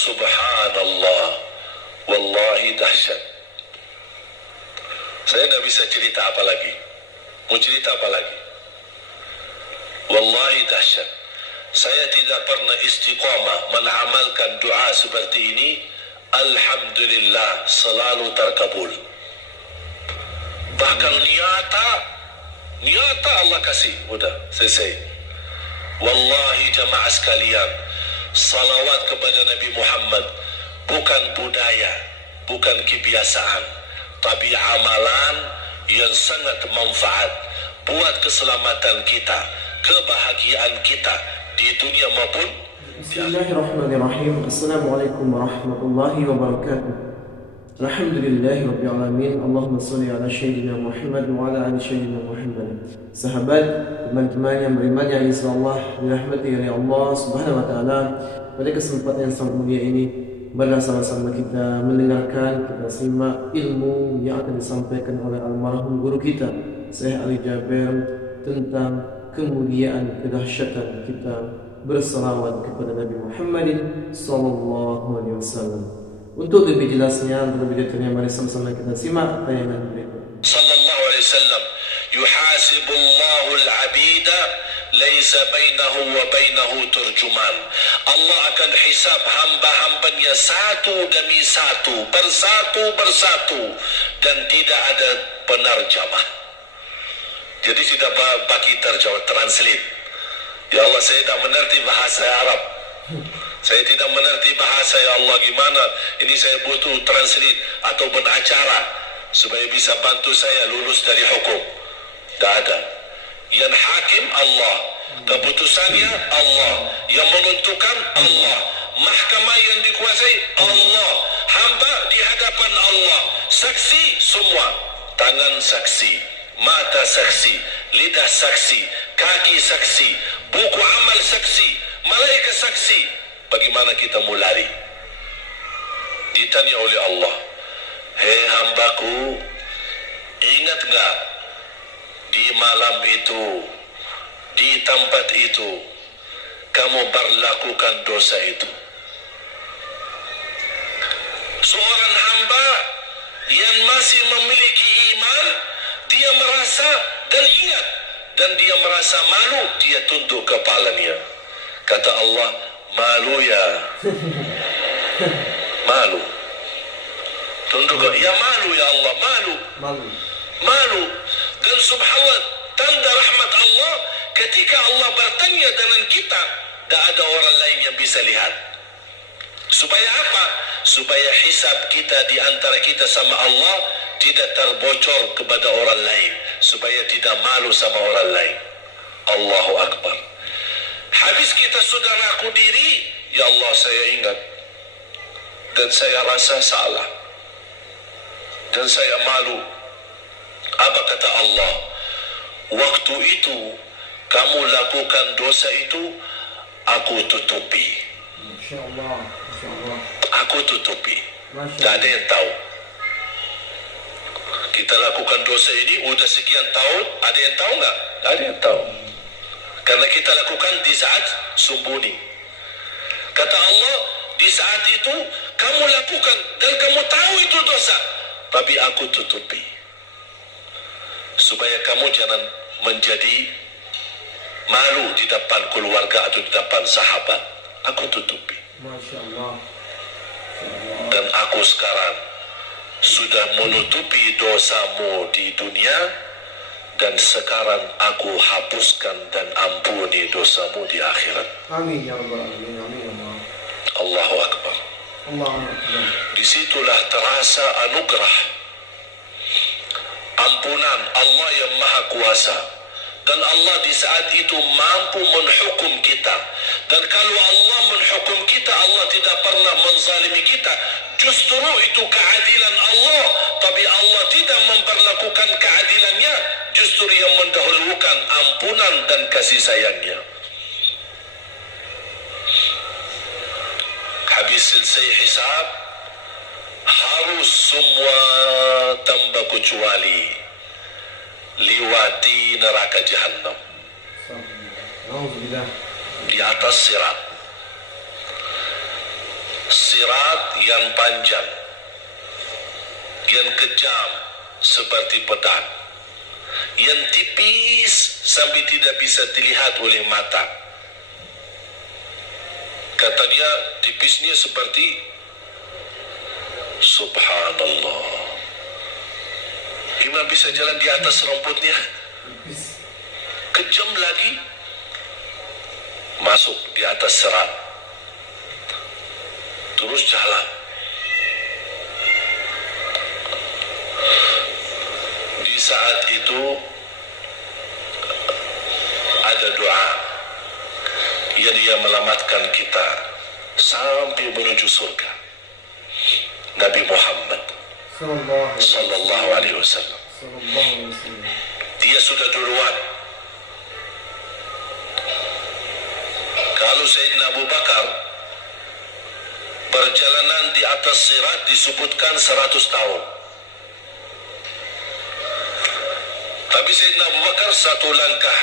Subhanallah, wallahi dahsyat. Saya tidak bisa cerita apa lagi. Mau cerita apa lagi? Wallahi dahsyat. Saya tidak pernah istiqamah mengamalkan doa seperti ini. Alhamdulillah, selalu terkabul. Bahkan niata Allah kasih, udah selesai. Wallahi jamaah sekalian, salawat kepada Nabi Muhammad bukan budaya, bukan kebiasaan, tapi amalan yang sangat manfaat buat keselamatan kita, kebahagiaan kita di dunia maupun Bismillahirrahmanirrahim. Assalamualaikum warahmatullahi wabarakatuh. Alhamdulillahi rabbil alamin. Allahumma shalli ala sayyidina Muhammad wa ala ali sayyidina Muhammad. Sahabat, teman-teman yang beriman yang insyaallah dirahmati oleh Allah Subhanahu wa taala, pada kesempatan yang sangat mulia ini marilah sama-sama kita mendengarkan, kita simak ilmu yang akan disampaikan oleh almarhum guru kita Syekh Ali Jaber tentang kemuliaan kedahsyatan kita bersalawat kepada Nabi Muhammad sallallahu alaihi wasallam. Untuk lebih jelasnya, lebih detailnya, mari sama-sama kita simak tayangan berikut. Sallallahu alaihi wasallam, yuhasibullahu al-'abida laisa bainahu wa bainahu turjuman. Allah akan hisab hamba-hambanya satu demi satu, bersatu, dan tidak ada penerjemah. Jadi tidak bagi terjemah, translate. Ya Allah, saya tidak mengerti bahasa Arab. Saya tidak mengerti bahasa, ya Allah, gimana? Ini saya butuh translate atau beracara supaya bisa bantu saya lulus dari hukum. Tidak ada. Yang hakim Allah, keputusannya Allah, yang menentukan Allah, mahkamah yang dikuasai Allah, hamba di hadapan Allah, saksi semua, tangan saksi, mata saksi, lidah saksi, kaki saksi, buku amal saksi, malaikat saksi. Bagaimana kita mau lari? Ditanya oleh Allah, hei hambaku, ingat gak di malam itu, di tempat itu, kamu berlakukan dosa itu? Seorang hamba yang masih memiliki iman, dia merasa dan ingat, dan dia merasa malu, dia tunduk kepalanya. Kata Allah, malu ya, malu. Tunduk, ya malu ya Allah, malu. Dan subhanallah, tanda rahmat Allah, ketika Allah bertanya dengan kita, tidak ada orang lain yang bisa lihat. Supaya apa? Supaya hisab kita di antara kita sama Allah tidak terbocor kepada orang lain, supaya tidak malu sama orang lain. Allahu Akbar. Habis kita sudah ngaku diri, ya Allah saya ingat, dan saya rasa salah, dan saya malu. Apa kata Allah? Waktu itu kamu lakukan dosa itu, aku tutupi. Masya Allah. Aku tutupi. Tak ada yang tahu. Kita lakukan dosa ini udah sekian tahun, ada yang tahu nggak? Tak ada yang tahu. Karena kita lakukan di saat sembunyi. Kata Allah, di saat itu kamu lakukan dan kamu tahu itu dosa, tapi aku tutupi. Supaya kamu jangan menjadi malu di depan keluarga atau di depan sahabat. Aku tutupi. Masya Allah. Dan aku sekarang sudah menutupi dosamu di dunia, dan sekarang aku hapuskan dan ampuni dosamu di akhirat. Amin ya rabbal alamin. Amin ya Allah. Allahu Akbar. Allahu Akbar. Disitulah terasa anugerah, ampunan Allah yang maha kuasa. Dan Allah di saat itu mampu menghukum kita. Dan kalau Allah menghukum kita, Allah tidak pernah menzalimi kita. Justru itu keadilan Allah. Tapi Allah tidak memperlakukan keadilannya, justru yang mendahulukan ampunan dan kasih sayangnya. Habis selesai hisab, harus semua tanpa kecuali liwati neraka Jahannam di atas sirat. sirat yang panjang, yang kejam seperti pedang, yang tipis sampai tidak bisa dilihat oleh mata. Katanya tipisnya seperti, subhanallah, imam bisa jalan di atas rumputnya. Kejam lagi, masuk di atas serat, terus jalan. Di saat itu ada doa yang dia melamatkan kita sampai menuju surga. Nabi Muhammad sallallahu alaihi wasallam, dia sudah duluan. Kalau Sayyidina Abu Bakar perjalanan di atas sirat disebutkan 100 tahun. Tapi Sayyidina Abu Bakar satu langkah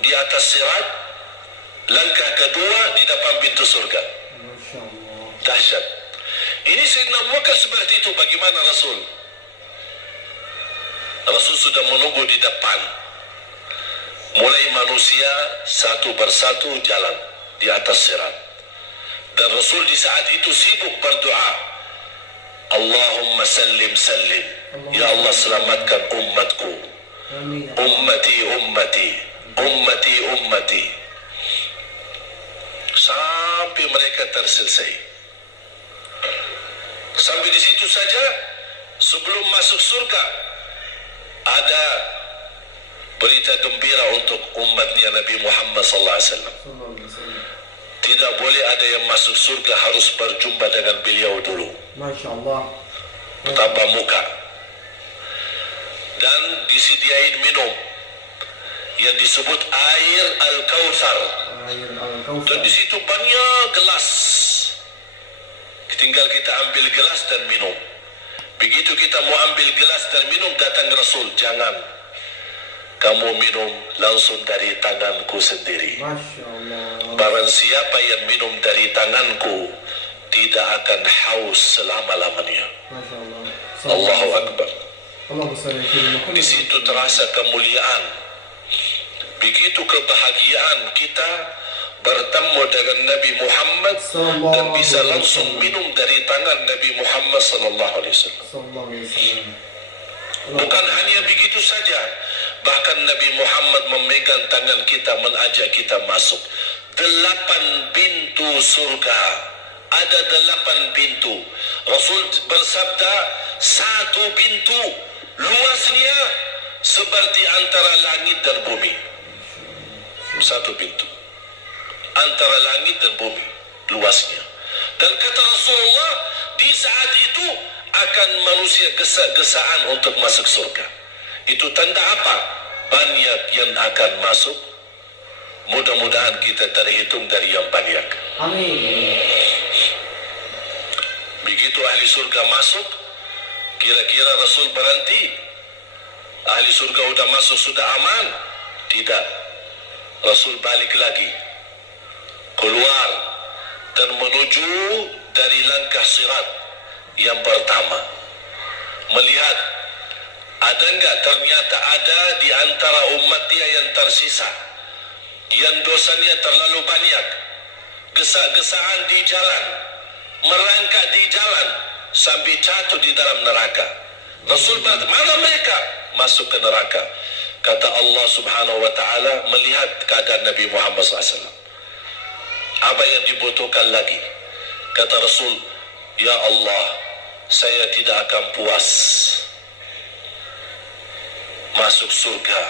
di atas sirat, langkah kedua di depan pintu surga. Dahsyat. Ini Sayyidina Abu Bakar seperti itu. Bagaimana Rasul? Rasul sudah menunggu di depan. Mulai manusia satu persatu jalan di atas sirat. Dan Rasul di saat itu sibuk berdoa, Allahumma sallim sallim, ya Allah selamatkan umatku, ummati ummati, ummati ummati, sampai mereka terselesai. Sampai di situ saja. Sebelum masuk surga ada berita gembira untuk umatnya Nabi Muhammad SAW. Tidak boleh ada yang masuk surga harus berjumpa dengan beliau dulu. Masya Allah. Tatap muka. Dan disediain minum yang disebut air Al-Kautsar. Dan di situ banyak gelas. Tinggal kita ambil gelas dan minum. Begitu kita mau ambil gelas dan minum, datang Rasul, jangan. Kamu minum langsung dari tanganku sendiri. Masya Allah. Barang siapa yang minum dari tanganku tidak akan haus selama-lamanya. Masya Allah. Allahu Akbar. Allahumma Di situ terasa kemuliaan. Begitu kebahagiaan kita bertemu dengan Nabi Muhammad dan bisa langsung minum dari tangan Nabi Muhammad sallallahu alaihi wasallam. Bukan hanya begitu saja, bahkan Nabi Muhammad memegang tangan kita, mengajak kita masuk 8 pintu surga. Ada 8 pintu. Rasul bersabda, 1 pintu luasnya seperti antara langit dan bumi. 1 pintu antara langit dan bumi luasnya. Dan kata Rasulullah, di saat itu akan manusia gesa-gesaan untuk masuk surga. Itu tanda apa? Banyak yang akan masuk. Mudah-mudahan kita terhitung dari yang banyak. Amin. Begitu ahli surga masuk, kira-kira Rasul berhenti? Ahli surga sudah masuk, sudah aman? Tidak. Rasul balik lagi, keluar dan menuju dari langkah sirat yang pertama, melihat ada enggak ternyata ada di antara umat dia yang tersisa, yang dosanya terlalu banyak, gesa-gesaan di jalan, merangkak di jalan sampai jatuh di dalam neraka. Rasul berkata, mana mereka? Masuk ke neraka. Kata Allah Subhanahu wa ta'ala melihat keadaan Nabi Muhammad SAW. Apa yang dibutuhkan lagi? Kata Rasul, ya Allah, saya tidak akan puas masuk surga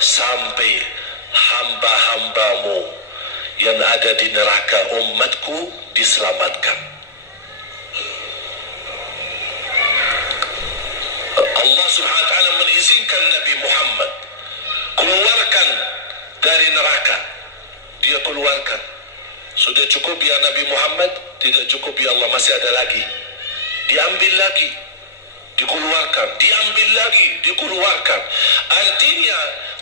sampai hamba-hambamu yang ada di neraka umatku diselamatkan. Allah Subhanahu wa ta'ala mengizinkan Nabi Muhammad keluarkan dari neraka. Dia keluarkan. Sudah cukup ya Nabi Muhammad? Tidak cukup ya Allah, masih ada lagi. Diambil lagi, dikeluarkan, diambil lagi, dikeluarkan. Artinya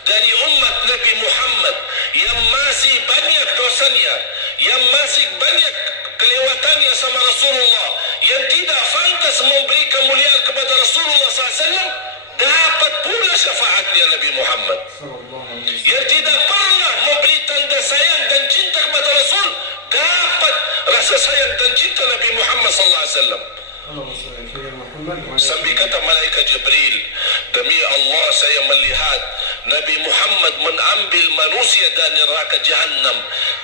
dari umat Nabi Muhammad yang masih banyak dosanya, yang masih banyak kelewatannya sama Rasulullah, yang tidak pantas memberi kemuliaan kepada Rasulullah SAW, dapat pula syafaatnya Nabi Muhammad. Yang tidak pernah memberi tanda sayang dan cinta kepada Rasul, dapat rasa sayang dan cinta Nabi Muhammad SAW. Sampai kata malaikat Jibril, demi Allah saya melihat Nabi Muhammad mengambil manusia dari neraka Jahannam,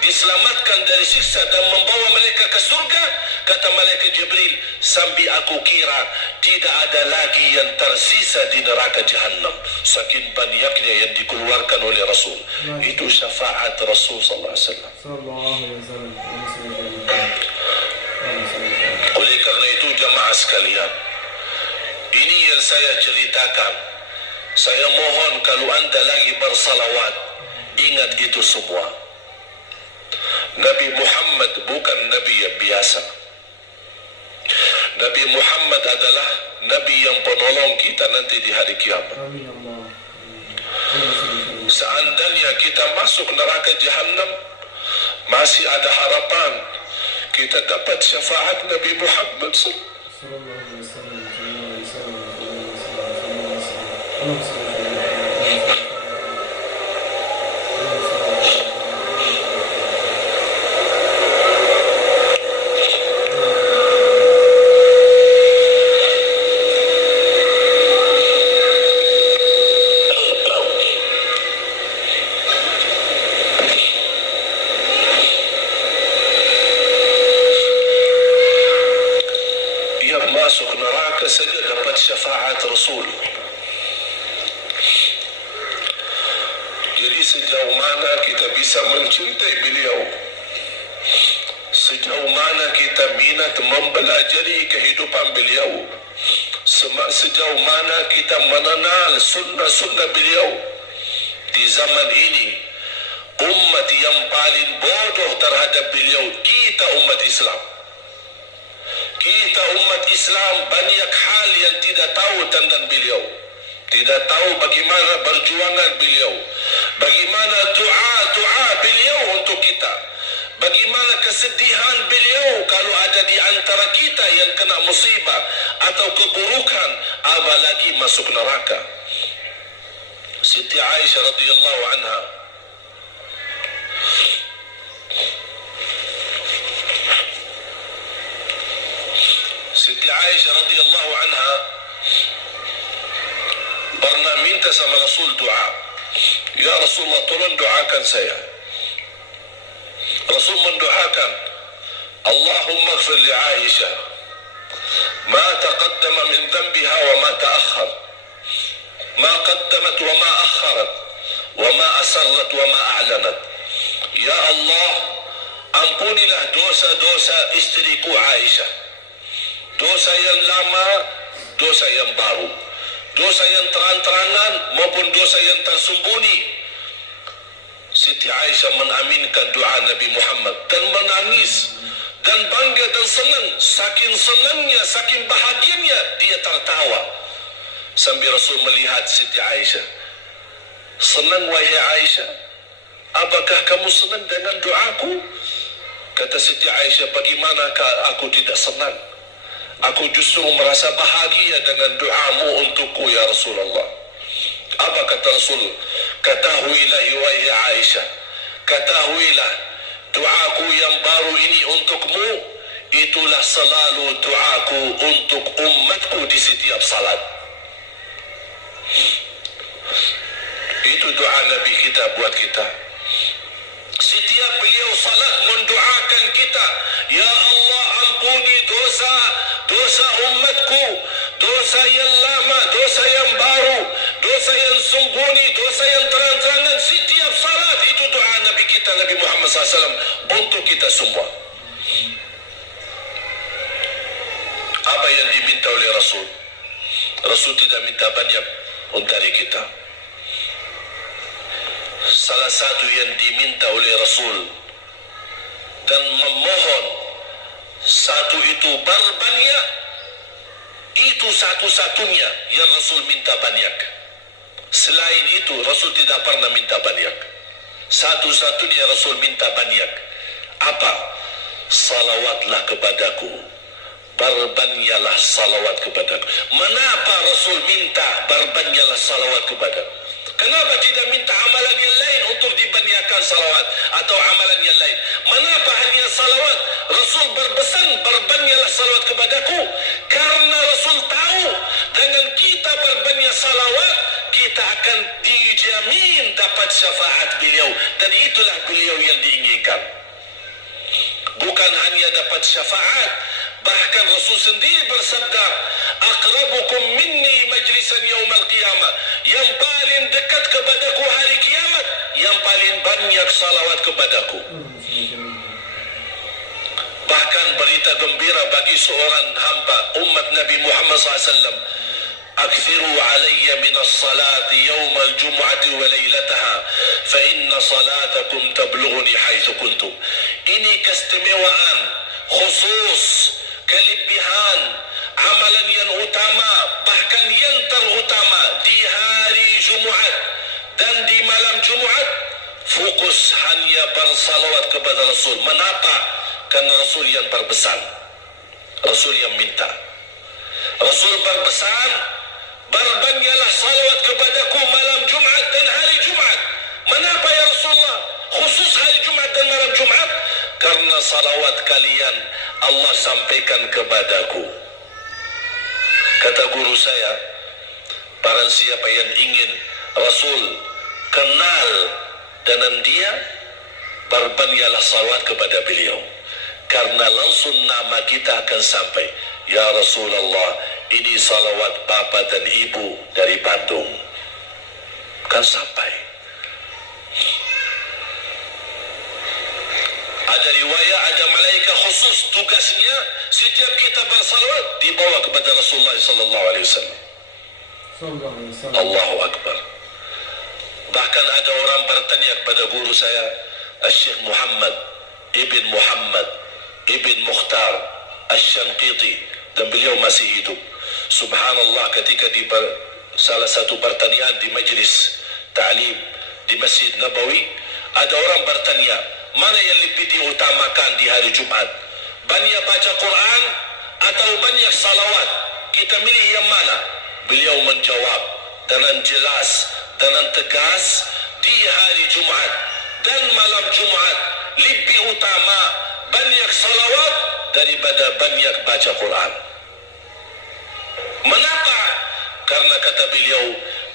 diselamatkan dari siksa dan membawa mereka ke surga. Kata malaikat Jibril, sampai aku kira tidak ada lagi yang tersisa di neraka Jahannam, saking banyaknya yang dikeluarkan oleh Rasul. Itu syafaat Rasul sallallahu alaihi wasallam. Oleh karena itu jamaah sekalian, ini yang saya ceritakan. Saya mohon kalau anda lagi bersalawat, ingat itu semua. Nabi Muhammad bukan Nabi yang biasa. Nabi Muhammad adalah Nabi yang penolong kita nanti di hari kiamat. Seandainya kita masuk neraka Jahannam, masih ada harapan kita dapat syafaat Nabi Muhammad masuk neraka saja dapat syafaat Rasul. Jadi sejauh mana kita bisa mencintai beliau, sejauh mana kita minat mempelajari kehidupan beliau, sejauh mana kita mengenal sunnah-sunnah beliau. Di zaman ini, umat yang paling bodoh terhadap beliau kita umat Islam. Kita umat Islam banyak hal yang tidak tahu tentang beliau, tidak tahu bagaimana perjuangan beliau, bagaimana doa beliau untuk kita, bagaimana kesedihan beliau kalau ada di antara kita yang kena musibah atau keburukan, apalagi masuk neraka. Siti Aisyah radhiyallahu anha, Siti Aisyah radhiyallahu anha pernah minta sama Rasul doa. Ya Rasulullah, tolong doakan saya. Rasul mendoakan, Allahumma ighfir li Aisyah ma taqaddama min dhanbiha wa ma ta'akhkhar, ma qaddamat wa ma akharat, wa ma asarrat wa ma a'lanat. Ya Allah, ampunilah dosa-dosa istriku Aisyah, dosa yang lama, dosa yang baru, dosa yang terang-terangan maupun dosa yang tersembunyi. Siti Aisyah mengaminkan doa Nabi Muhammad dan menangis dan bangga dan senang. Saking senangnya, saking bahagianya, dia tertawa. Sambil Rasul melihat Siti Aisyah, senang wahai Aisyah, apakah kamu senang dengan doaku? Kata Siti Aisyah, bagaimanakah aku tidak senang? Aku justru merasa bahagia dengan doamu untukku ya Rasulullah. Apa kata Rasul? Ketahuilah wahai Aisyah, ketahuilah doaku yang baru ini untukmu, itulah selalu doaku untuk umatku di setiap salat. Itu doa Nabi kita buat kita. Setiap beliau salat mendoakan kita, ya Allah ampuni dosa umatku, dosa yang lama, dosa yang baru, dosa yang sembunyi, dosa yang terang-terangan. Setiap salat itu doa Nabi kita, Nabi Muhammad SAW untuk kita semua. Apa yang diminta oleh Rasul? Rasul tidak minta banyak dari kita. Salah satu yang diminta oleh Rasul dan memohon, satu itu berbanyak, itu satu-satunya yang Rasul minta banyak. Selain itu Rasul tidak pernah minta banyak. Satu-satunya Rasul minta banyak. Apa? salawatlah kepadaku, berbanyalah salawat kepadaku. Mengapa Rasul minta berbanyalah salawat kepadaku? Kenapa tidak minta amalan yang lain untuk dibanyakan salawat atau amalan yang lain? Mengapa hanya salawat? Rasul berpesan berbanyalah salawat kepadaku karena Rasul tahu dengan kita berbanyak salawat kita akan dijamin dapat syafaat beliau, dan itulah beliau yang diinginkan. Bukan hanya dapat syafaat, bahkan Rasul sendiri bersabda, aqrabukum minni majlisan yaumal qiyamah, yang paling dekat kepadaku hari kiamat yang paling banyak salawat kepadaku. Bahkan berita gembira bagi seorang hamba umat Nabi Muhammad SAW, akthiru alayya minas salati yawmal jum'ati wa laylataha fa inna salatakum tablughuni haitsu kuntum. Ini keistimewaan khusus, kelebihan amalan yang utama, bahkan yang terutama di hari Jumat dan di malam Jumat, fokus hanya bersalawat kepada Rasul. Mengapa? Karena Rasul yang berpesan, Rasul yang minta. Rasul berpesan, berbanyaklah salawat kepadaku malam Jumat dan hari Jumat. Mengapa ya Rasulullah khusus hari Jumat dan malam Jumat? Karena salawat kalian Allah sampaikan kepadaku. Kata guru saya, barang siapa yang ingin Rasul kenal dengan dia, berbanyaklah salawat kepada beliau, karena langsung nama kita akan sampai. Ya Rasulullah, ini salawat bapa dan ibu dari Bandung, kan sampai. Ada riwayat, ada malaikat khusus tugasnya setiap kita bersalawat dibawa kepada Rasulullah sallallahu alaihi wasallam. Allahu Akbar. Bahkan ada orang bertanya kepada guru saya, Syekh Muhammad Ibn Mukhtar Asy-Syanqiti, dan beliau masih hidup. Subhanallah, ketika di salah satu pertanyaan di majlis ta'lim di Masjid Nabawi, ada orang bertanya, mana yang lebih diutamakan di hari Jumat? Banyak baca Quran atau banyak salawat? Kita milih yang mana? Beliau menjawab dengan jelas, dengan tegas, di hari Jumat dan malam Jumat lebih utama banyak salawat daripada banyak baca Quran. Mengapa? Karena kata beliau,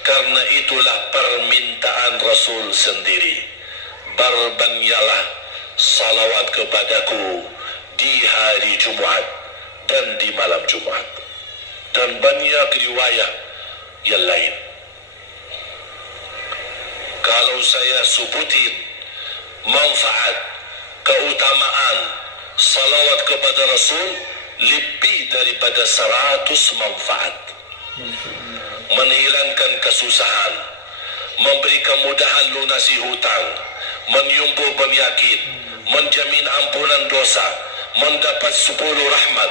karena itulah permintaan Rasul sendiri. Berbanyaklah salawat kepadaku di hari Jumat dan di malam Jumat. Dan banyak riwayat yang lain. Kalau saya sebutin manfaat, keutamaan salawat kepada Rasul, lebih daripada 100 manfaat. Menghilangkan kesusahan, memberi kemudahan lunasi hutang, menyembuh penyakit, menjamin ampunan dosa, mendapat 10 rahmat,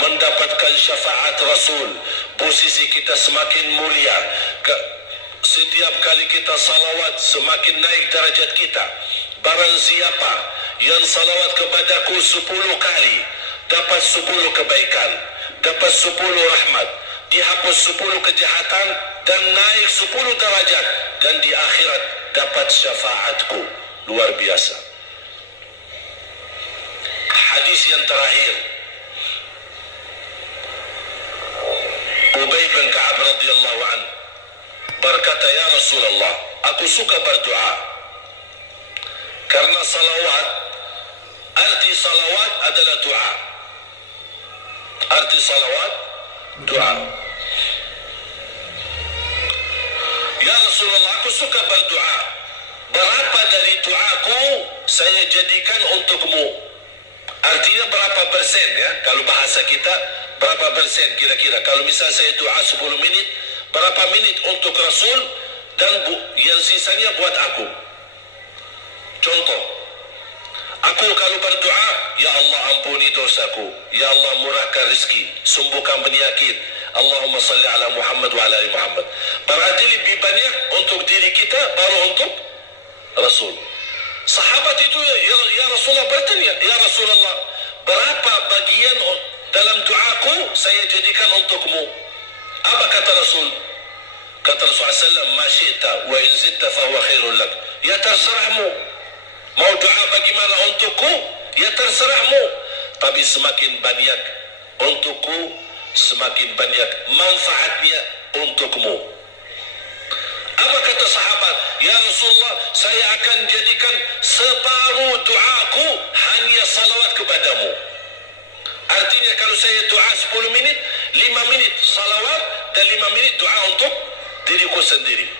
mendapatkan syafaat Rasul, posisi kita semakin mulia. Setiap kali kita salawat semakin naik derajat kita. Barang siapa yang salawat kepadaku 10 kali, dapat 10 kebaikan, dapat 10 rahmat, dihapus 10 kejahatan, dan naik 10 derajat, dan di akhirat dapat syafaatku. Luar biasa. Hadis yang terakhir, Ubay bin Ka'ab radhiyallahu anhu berkata, ya Rasulullah, aku suka berdoa karena salawat, arti salawat adalah doa. Arti salawat doa. Ya Rasulullah, aku suka berdoa. Berapa dari doaku saya jadikan untukmu? Artinya berapa persen ya? Kalau bahasa kita, berapa persen kira-kira? Kalau misalnya saya doa 10 menit, berapa menit untuk Rasul, dan yang sisanya buat aku. Contoh, aku kalau berdoa, ya Allah ampuni dosaku, ya Allah murahkan rezeki, sembuhkan penyakit, Allahumma salli ala Muhammad wa ala ali Muhammad. Berarti lebih banyak untuk diri kita, baru untuk Rasul. Sahabat itu, ya Rasulullah bertanya, ya Rasulullah, berapa bagian dalam doaku saya jadikan untukmu? Apa kata Rasul? Kata Rasulullah SAW, ma syi'ta wa in zidta fa huwa khairul lak. Ya terserahmu. Mau doa bagaimana untukku? Ya terserahmu. Tapi semakin banyak untukku, semakin banyak manfaatnya untukmu. Apa kata sahabat? Ya Rasulullah, saya akan jadikan separuh doaku hanya salawat kepadamu. Artinya kalau saya doa 10 menit, 5 menit salawat dan 5 menit doa untuk diriku sendiri.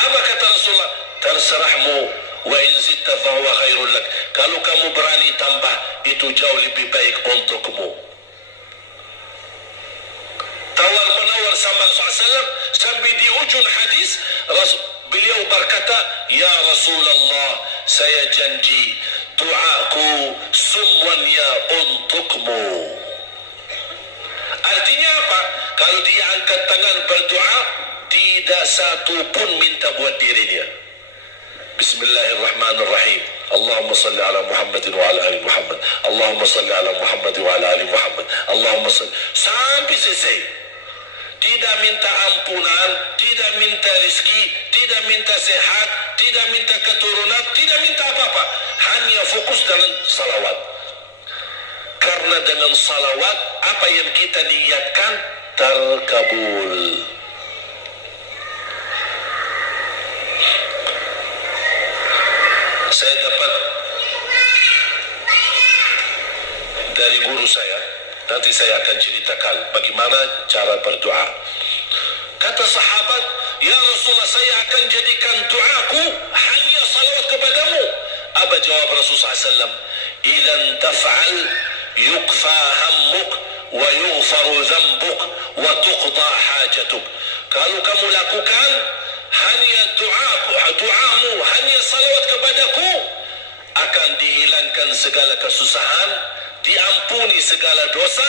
Apa kata Rasulullah? Terserahmu. Wa in zitta fa huwa khairul lak. Kalau kamu berani tambah, itu jauh lebih baik untukmu. Tawar menawar sama Rasulullah sampai di ujung hadis beliau berkata, ya Rasulullah, saya janji doaku semuanya untukmu. Artinya apa? Kalau dia angkat tangan berdoa, tidak satu pun minta buat dirinya. Bismillahirrahmanirrahim. Allahumma salli ala Muhammad wa ala ali Muhammad. Allahumma salli ala Muhammad wa ala ali Muhammad. Allahumma salli. Sampai selesai. Tidak minta ampunan, tidak minta rezeki, tidak minta sehat, tidak minta keturunan, tidak minta apa-apa. Hanya fokus dalam salawat. Karena dengan salawat, apa yang kita niatkan terkabul. Saya dapat dari guru saya, nanti saya akan ceritakan bagaimana cara berdoa. Kata sahabat, ya Rasulullah, saya akan jadikan doaku hanya salawat kepadamu. Apa jawab Rasulullah SAW? Idzan taf'al yukfa hammuk wa yughfaru dhanbuk wa tuqda hajatuk. Kalau kamu lakukan hanya doamu, hanya salawat kepadaku, akan dihilangkan segala kesusahan, diampuni segala dosa,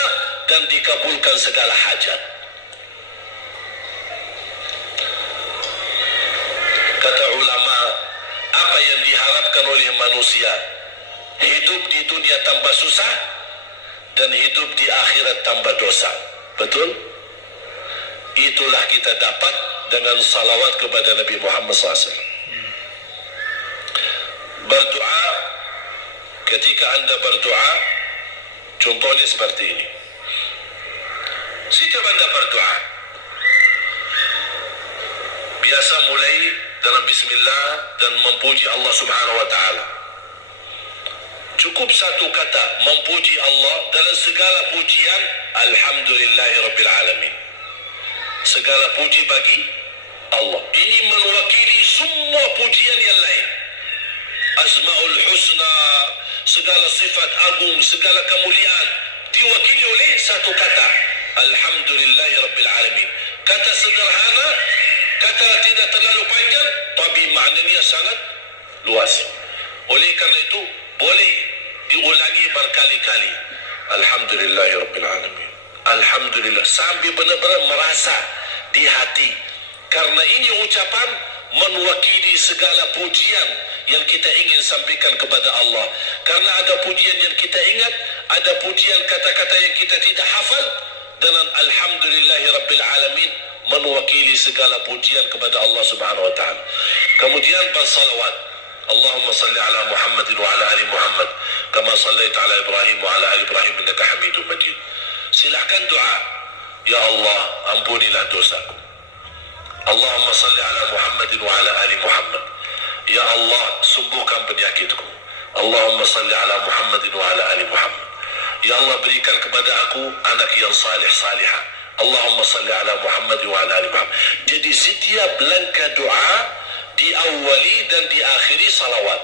dan dikabulkan segala hajat. Kata ulama, apa yang diharapkan oleh manusia? Hidup di dunia tambah susah dan hidup di akhirat tambah dosa. Betul? Itulah kita dapat dengan salawat kepada Nabi Muhammad SAW. Berdoa, ketika anda berdoa, contohnya seperti ini. Setiap anda berdoa, biasa mulai dalam bismillah dan memuji Allah Subhanahu wa taala. Cukup satu kata memuji Allah dalam segala pujian, alhamdulillahirabbil alamin. Segala puji bagi Allah. Ini mewakili semua pujian yang lain. Asmaul husna, segala sifat agung, segala kemuliaan diwakili oleh satu kata, alhamdulillahirabbil alamin. Kata sederhana, kata tidak terlalu panjang, tapi maknanya sangat luas. Oleh karena itu boleh diulangi berkali-kali. Alhamdulillahirabbil alamin. Alhamdulillah, sampai benar-benar merasa di hati. Karena ini ucapan mewakili segala pujian yang kita ingin sampaikan kepada Allah. Karena ada pujian yang kita ingat, ada pujian kata-kata yang kita tidak hafal. Dengan alhamdulillahirabbil alamin mewakili segala pujian kepada Allah Subhanahu wa taala. Kemudian bersalawat. Allahumma salli ala Muhammad wa ala ali Muhammad kama sallaita ala Ibrahim wa ala ali Ibrahim innaka Hamidum Majid. Silahkan doa. Ya Allah, ampunilah dosaku. Allahumma salli ala Muhammad wa ala ali Muhammad. Ya Allah, sembuhkan penyakitku. Allahumma salli ala Muhammad wa ala ali Muhammad. Ya Allah, berikan kepada aku anak yang salih salihah. Allahumma salli ala Muhammad wa ala ali Muhammad. Jadi setiap langkah doa diawali dan diakhiri salawat.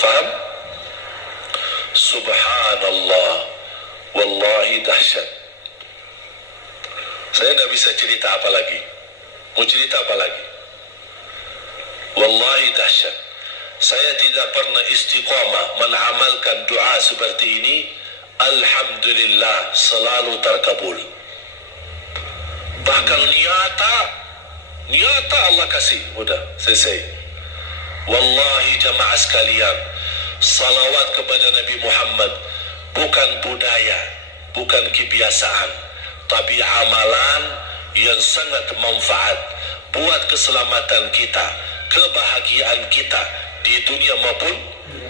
Faham? Subhanallah, wallahi dahsyat. Saya tidak bisa cerita apa lagi. Mau cerita apa lagi? Wallahi dahsyat. Saya tidak pernah istiqamah mengamalkan doa seperti ini. Alhamdulillah, selalu terkabul. Bahkan nyata Allah kasih. Udah, selesai. Wallahi jamaah sekalian, salawat kepada Nabi Muhammad bukan budaya, bukan kebiasaan, tapi amalan yang sangat manfaat buat keselamatan kita, kebahagiaan kita di dunia maupun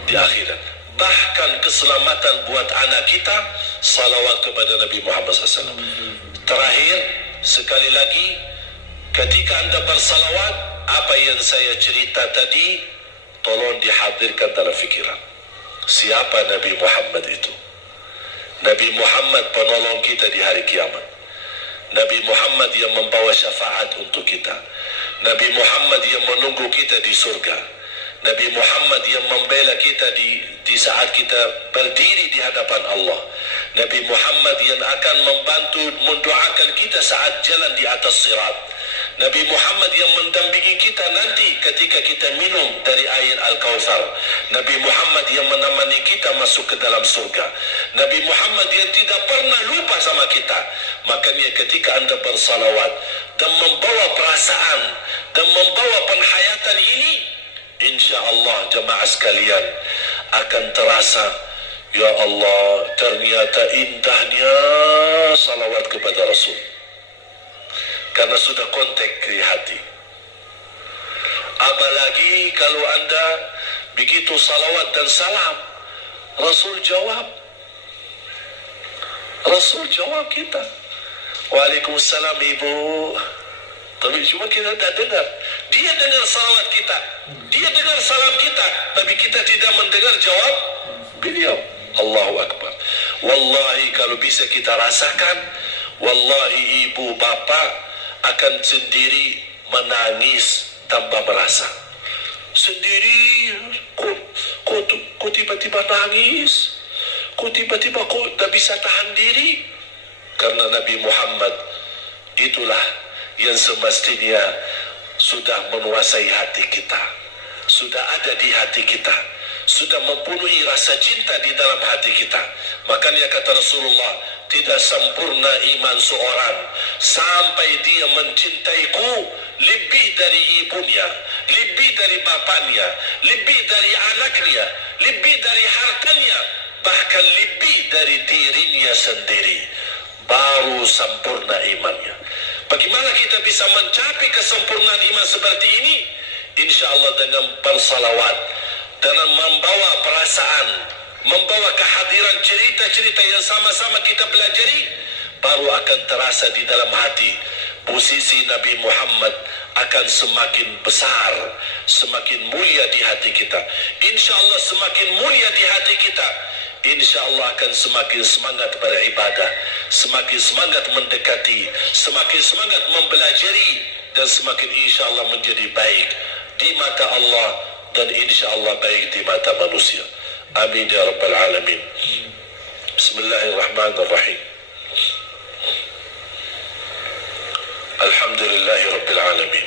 di akhirat. Bahkan keselamatan buat anak kita, salawat kepada Nabi Muhammad SAW. Terakhir, sekali lagi, ketika anda bersalawat, apa yang saya cerita tadi, tolong dihadirkan dalam fikiran. Siapa Nabi Muhammad itu? Nabi Muhammad penolong kita di hari kiamat. Nabi Muhammad yang membawa syafaat untuk kita. Nabi Muhammad yang menunggu kita di surga. Nabi Muhammad yang membela kita di saat kita berdiri di hadapan Allah. Nabi Muhammad yang akan membantu mendoakan kita saat jalan di atas sirat. Nabi Muhammad yang mendampingi kita nanti ketika kita minum dari air Al-Kautsar. Nabi Muhammad yang menemani kita masuk ke dalam surga. Nabi Muhammad yang tidak pernah lupa sama kita. Makanya ketika anda bersalawat dan membawa perasaan dan membawa penghayatan ini, InsyaAllah jemaah sekalian akan terasa, ya Allah, ternyata indahnya salawat kepada Rasul. Karena sudah kontak di hati. Apalagi kalau anda begitu salawat dan salam, Rasul jawab. Rasul jawab kita. Waalaikumsalam ibu. Tapi cuma kita tidak dengar. Dia dengar salawat kita, dia dengar salam kita, tapi kita tidak mendengar jawab beliau. Allahu Akbar. Wallahi kalau bisa kita rasakan, wallahi ibu bapak akan sendiri menangis tanpa merasa. Sendiri, kok tiba-tiba nangis, kok tiba-tiba kok tidak bisa tahan diri. Karena Nabi Muhammad itulah yang semestinya sudah menguasai hati kita, sudah ada di hati kita, sudah mempunyai rasa cinta di dalam hati kita. Makanya kata Rasulullah, tidak sempurna iman seorang sampai dia mencintaiku lebih dari ibunya, lebih dari bapaknya, lebih dari anaknya, lebih dari hartanya, bahkan lebih dari dirinya sendiri. Baru sempurna imannya. Bagaimana kita bisa mencapai kesempurnaan iman seperti ini? InsyaAllah dengan bersalawat, dengan membawa perasaan, membawa kehadiran cerita-cerita yang sama-sama kita pelajari, baru akan terasa di dalam hati. Posisi Nabi Muhammad akan semakin besar, semakin mulia di hati kita. InsyaAllah semakin mulia di hati kita, InsyaAllah akan semakin semangat beribadah, semakin semangat mendekati, semakin semangat mempelajari, dan semakin insyaAllah menjadi baik di mata Allah dan insyaAllah baik di mata manusia. Amin ya Rabbal Alamin. Bismillahirrahmanirrahim. Alhamdulillahi Rabbil Alamin.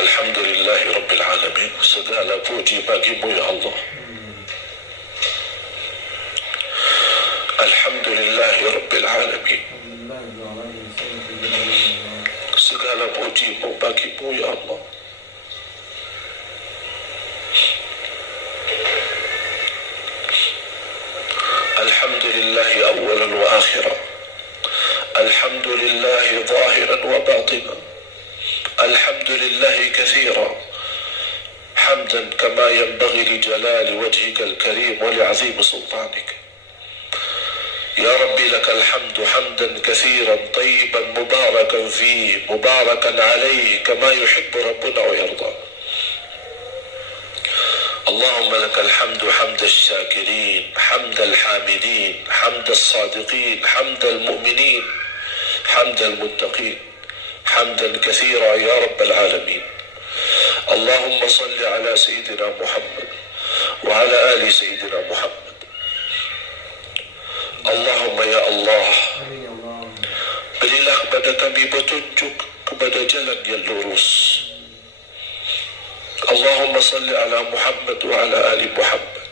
Alhamdulillahi Rabbil Alamin. Segala puji bagimu ya Allah. Alhamdulillahi Rabbil Alamin. Segala pujimu bagimu ya Allah. Alhamdulillahi awalan wa akhiran. Alhamdulillahi zahiran wa batinan. Alhamdulillahi kathira. حمدا كما ينبغي لجلال وجهك الكريم ولعظيم سلطانك. يا ربي لك الحمد حمدا كثيرا طيبا مباركا فيه مباركا عليه كما يحب ربنا ويرضى. اللهم لك الحمد حمد الشاكرين حمد الحامدين حمد الصادقين حمد المؤمنين حمد المتقين حمدا كثيرا يا رب العالمين. اللهم صل على سيدنا محمد وعلى آل سيدنا محمد. اللهم ya Allah, berilah kepada kami petunjuk kepada jalan yang lurus. Allahumma salli ala Muhammad wa ala ali Muhammad.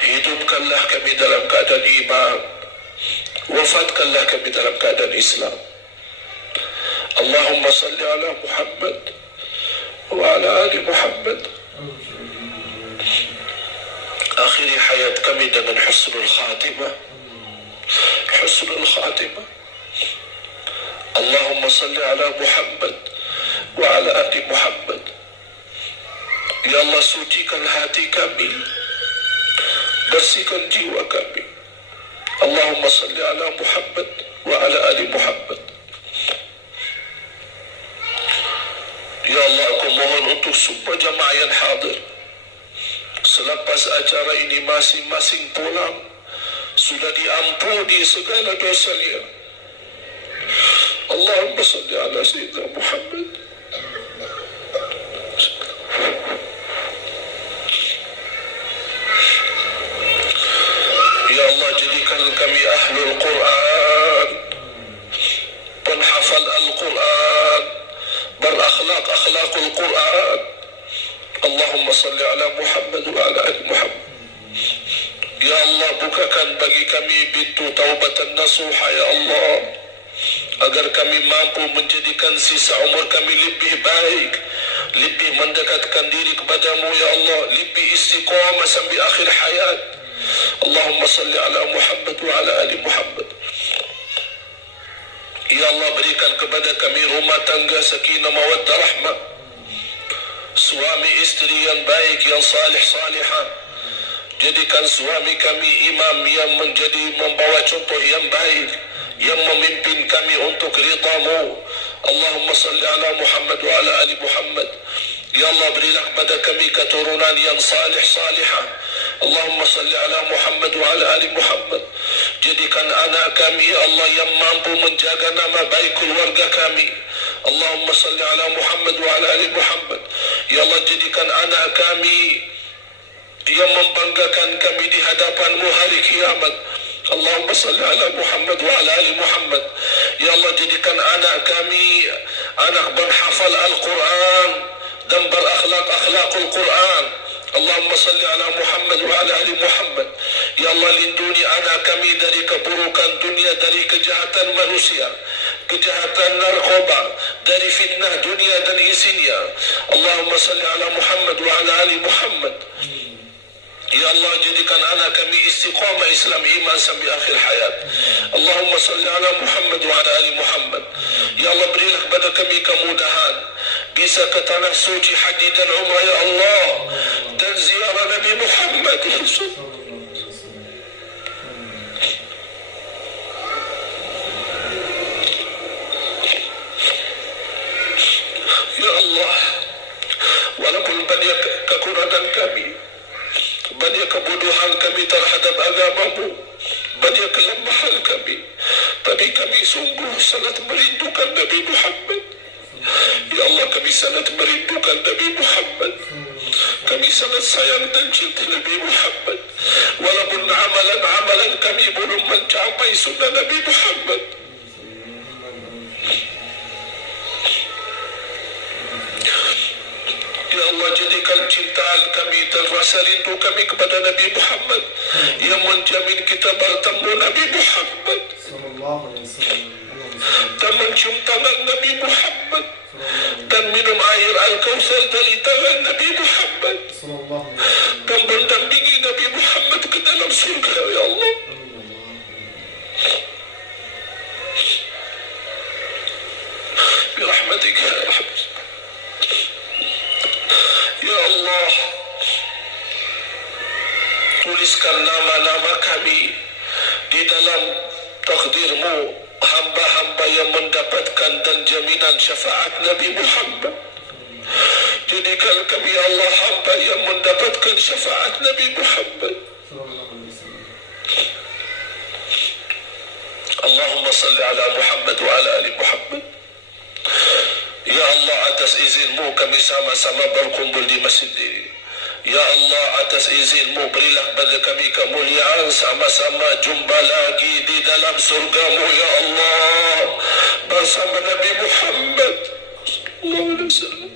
Hidupkanlah kami dalam keadaan iman, wafatkanlah kami dalam keadaan Islam. Allahumma salli ala Muhammad wa ala ali Muhammad. kami dengan husnul khatimah. Husnul khatimah. Allahumma salli ala Muhammad wa ala ali Muhammad. Ya Allah, sucikan hati kami, bersihkan jiwa kami. Allahumma salli ala Muhammad wa ala ali Muhammad. Ya Allah, aku mohon untuk semua jamaah yang hadir, selepas acara ini masing-masing pulang sudah diampuni segala dosanya. Allahumma salli ala Sayyidina Muhammad. Ya Allah, jadikan kami ahlul Quran, penghafal Al-Quran, berakhlak-akhlakul Quran. Allahumma salli ala Muhammad wa ala ali Muhammad. Ya Allah, bukakan bagi kami pintu taubatan nasuha, ya Allah, agar kami mampu menjadikan sisa umur kami lebih baik, lebih mendekatkan diri kepadamu, ya Allah, lebih istiqamah sampai akhir hayat. Allahumma salli ala Muhammad wa ala ali Muhammad. Ya Allah, berikan kepada kami rumah tangga sakinah mawaddah rahmah, suami istri yang baik, yang salih-salihah. Jadikan suami kami imam yang membawa contoh yang baik, yang memimpin kami untuk ridhamu. Allahumma salli ala Muhammad wa ala ali Muhammad. Ya Allah, berilah kepada kami keturunan yang salih-salihah. Allahumma salli ala Muhammad wa ala ali Muhammad. Jadikan anak kami, ya Allah, yang mampu menjaga nama baik keluarga kami. Allahumma salli ala Muhammad wa ala ali Muhammad. Ya Allah, jadikan anak kami yang membanggakan kami di hadapan-Mu hari kiamat. Allahumma salli ala Muhammad wa ala ali Muhammad. Ya Allah, jadikan anak kami anak berhafal Al-Quran dan berakhlak-akhlakul Quran. Allahumma salli ala Muhammad wa ala ali Muhammad. Ya Allah, lindungi anak kami dari keburukan dunia, dari kejahatan manusia, kejahatan narkoba, dari fitnah dunia dan isinya. Allahumma salli ala Muhammad wa ala ali Muhammad. Ya Allah, jadikan anak kami istiqamah Islam iman sampai akhir hayat. Allahumma salli ala Muhammad wa ala ali Muhammad. Ya Allah, berilah kepada kami kemudahan bisa ke tanah suci haji dan umrah, ya Allah, dan ziarah Nabi Muhammad. Ya Allah, walaupun banyak kekurangan kami, banyak kebodohan kami terhadap agama-Mu, banyak kelemahan kami, tapi kami sungguh sangat merindukan Nabi Muhammad. Ya Allah, kami sangat merindukan Nabi Muhammad. Kami sangat sayang dan cinta Nabi Muhammad. Walaupun amalan-amalan kami belum mencapai sunnah Nabi Muhammad. Ya Allah, jadikan cintaan kami dan rasa rindu kami kepada Nabi Muhammad yang menjamin kita bertemu Nabi Muhammad dan mencium tangan Nabi Muhammad dan minum air Al-Kautsar dari tangan Nabi Muhammad dan mendampingi Nabi Muhammad ke dalam surga, ya Allah. Birahmatika ya Rahmat. Ya Allah, tuliskan nama-nama kami di dalam takdir-Mu, hamba-hamba yang mendapatkan dan jaminan syafaat Nabi Muhammad. Jadikan kami, ya Allah, hamba yang mendapatkan syafaat Nabi Muhammad. Allahumma salli ala Muhammad wa ala ali Muhammad. Ya Allah, atas izin-Mu kami sama-sama berkumpul di masjid ini. Ya Allah, atas izin-Mu berilah kepada kami kemuliaan sama-sama jumpa lagi di dalam surga-Mu, ya Allah, bersama Nabi Muhammad sallallahu alaihi wasallam.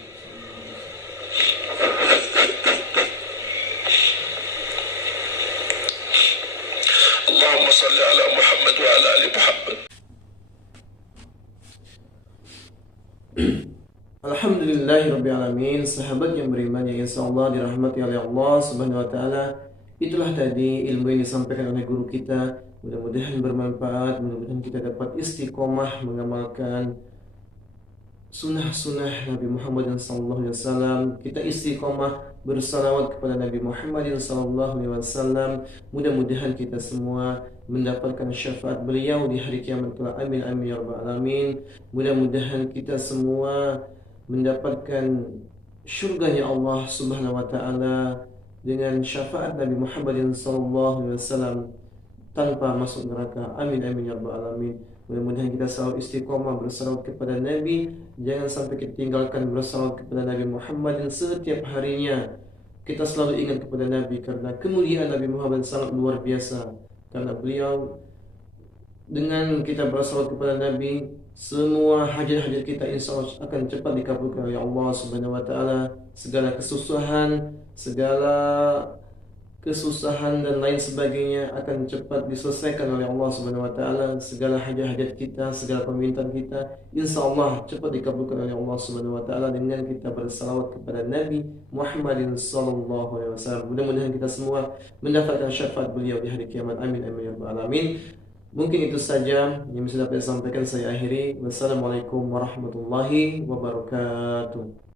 Allahumma salli ala Muhammad wa ala ali Muhammad. Alhamdulillahirrabbilalamin. Sahabat yang beriman yang insyaallah dirahmati oleh Allah Subhanahu wa taala, Itulah tadi ilmu yang disampaikan oleh guru kita. Mudah-mudahan bermanfaat, mudah-mudahan kita dapat istiqomah mengamalkan sunnah-sunnah Nabi Muhammad SAW. Kita istiqomah bersalawat kepada Nabi Muhammad SAW. Mudah-mudahan kita semua mendapatkan syafaat beliau di hari kiamat kelak. Amin amin ya rabbal alamin. Mudah-mudahan kita semua mendapatkan syurganya Allah Subhanahu wa taala dengan syafaat Nabi Muhammad SAW tanpa masuk neraka. Amin amin ya rabbal alamin. Mudah-mudahan kita selalu istiqomah bersalawat kepada Nabi. Jangan sampai kita tinggalkan bersalawat kepada Nabi Muhammad setiap harinya. Kita selalu ingat kepada Nabi karena kemuliaan Nabi Muhammad sangat luar biasa. Karena beliau, dengan kita bersalawat kepada Nabi, semua hajat-hajat kita insya Allah akan cepat dikabulkan oleh Allah Subhanahu wa taala. Segala kesusahan dan lain sebagainya akan cepat diselesaikan oleh Allah Subhanahu wa taala. Segala hajat-hajat kita, segala permintaan kita insya Allah cepat dikabulkan oleh Allah Subhanahu wa taala dengan kita bersalawat kepada Nabi Muhammad sallallahu alaihi wasallam. Mudah-mudahan kita semua mendapatkan syafaat beliau di hari kiamat. Amin amin ya rabbal alamin. Mungkin itu saja yang bisa dapat disampaikan, saya akhiri. Wassalamualaikum warahmatullahi wabarakatuh.